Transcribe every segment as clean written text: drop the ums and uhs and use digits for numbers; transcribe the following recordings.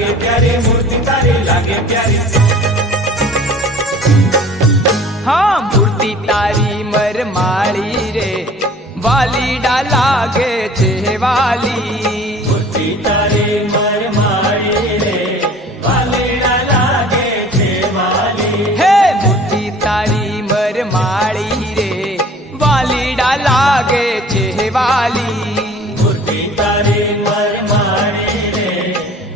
लागे प्यारी, मूर्ति तारी लागे प्यारी। हाँ मूर्ति तारी मरमाड़ी रे, वालीडा लागे छे वाली। मूर्ति तारी मरमाड़ी रे, वालीडा लागे छे वाली। हे मूर्ति तारी मरमाड़ी रे, वालीडा लागे छे वाली। मूर्ति तारी मरमाड़ी रे,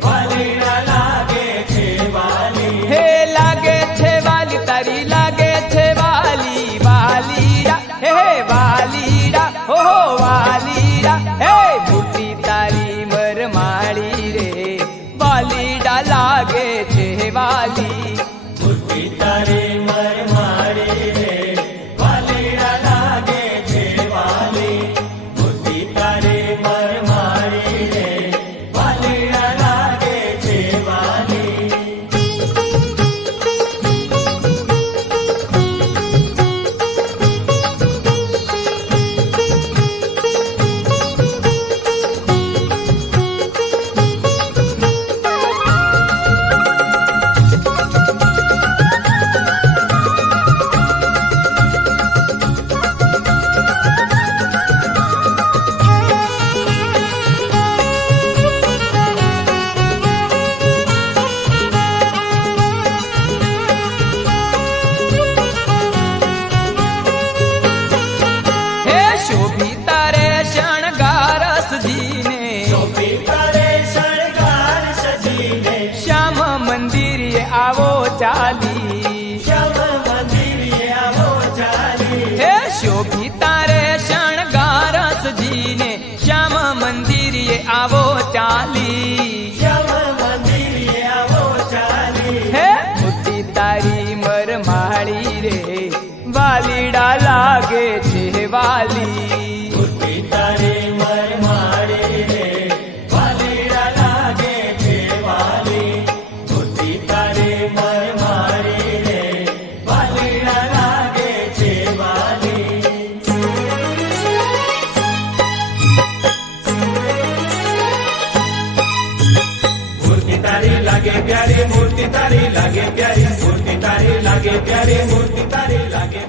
वालीडा लागे छे वाली। हे लागे छे वाली तारी लागे छे वाली, वालीडा हे वालीडा हो वालीडा। हे मूर्ति तारी मरमाड़ी रे, वालीडा लागे छे वाली। मूर्ति तारी मरमाड़ी रे, वालीडा लागे छे वाली। मूर्ति तारी मरमाड़ी रे, वालीडा लागे छे वाली। आवो चाली, श्याम मंदिर आवो चाली। हे शोभिता रे शणगारस जी ने, श्याम मंदिर आवो चाली। श्याम मंदिर आवो चाली। हे मूर्ति तारी मरमाड़ी रे, वालीडा लागे छे वाली। मूर्ति तारी मरमाड़ी रे, वालीडा लागे छे वाली। मूर्ति तारी मरमाड़ी रे, वालीडा लागे छे वाली। मूर्ति तारी लागे प्यारी, मूर्ति तारी लागे प्यारी। मूर्ति तारी लागे प्यारी, मूर्ति तारी लागे